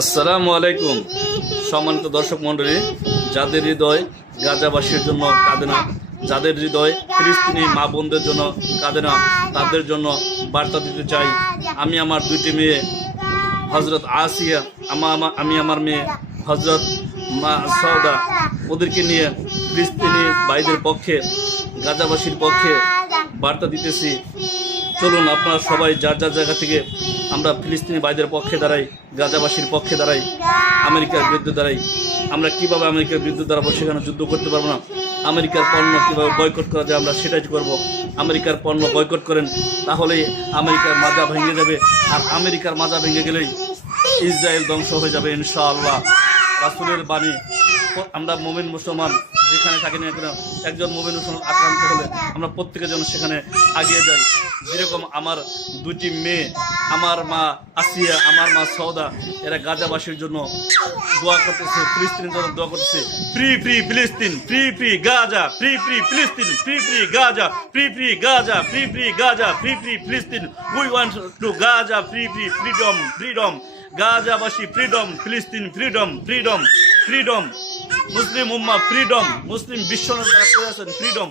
আসসালামু আলাইকুম। সম্মানিত দর্শক মণ্ডলী, যাদের হৃদয় গাজাবাসীর জন্য কাঁদে না, যাদের হৃদয় ফিলিস্তিনি মা বোনদের জন্য কাঁদে না, তাদের জন্য বার্তা দিতে চাই। আমি আমার দুইটি মেয়ে হজরত আসিয়া, আমি আমার মেয়ে হজরত মা সওদা, ওদেরকে নিয়ে ফিলিস্তিনি ভাইদের পক্ষে, গাজাবাসীর পক্ষে বার্তা দিতেছি। চলুন আপনারা সবাই যার যার জায়গা থেকে আমরা ফিলিস্তিনি ভাইদের পক্ষে দাঁড়াই, গাজাবাসীর পক্ষে দাঁড়াই, আমেরিকার বিরুদ্ধে দাঁড়াই। আমরা কিভাবে আমেরিকার বিরুদ্ধে দাঁড়াবো? সেখানে যুদ্ধ করতে পারবো না। আমেরিকার পণ্য কীভাবে বয়কট করা যায় আমরা সেটাই করব। আমেরিকার পণ্য বয়কট করেন, তাহলেই আমেরিকার মাজা ভেঙে যাবে। আর আমেরিকার মাজা ভেঙে গেলেই ইসরায়েল ধ্বংস হয়ে যাবে ইনশাআল্লাহ। রাসূলের বাণী। আমরা মুমিন মুসলমান যেখানে থাকি না কেন, একজন মুমিন মুসলমান আক্রান্ত হলে আমরা প্রত্যেকের জন্য সেখানে আগিয়ে যাই। যেরকম আমার দুটি মেয়ে, আমার মা আসিয়া, আমার মা সওদা, এরা গাজাবাসীর জন্য দোয়া করতেছে, ফিলিস্তিনের জন্য দোয়া করতেছে। ফ্রি ফ্রি ফিলিস্তিন, free free Gaza, free free ফিলিস্তিন, free free Gaza, free free Gaza, free free Gaza, free free ফিলিস্তিন। We want to Gaza free free, freedom freedom, গাজাবাসী ফ্রিডম, ফিলিস্তিন ফ্রিডম ফ্রিডম ফ্রিডম, মুসলিম উম্মাহ ফ্রিডম, মুসলিম বিশ্ব নেতারা করে আছেন ফ্রিডম।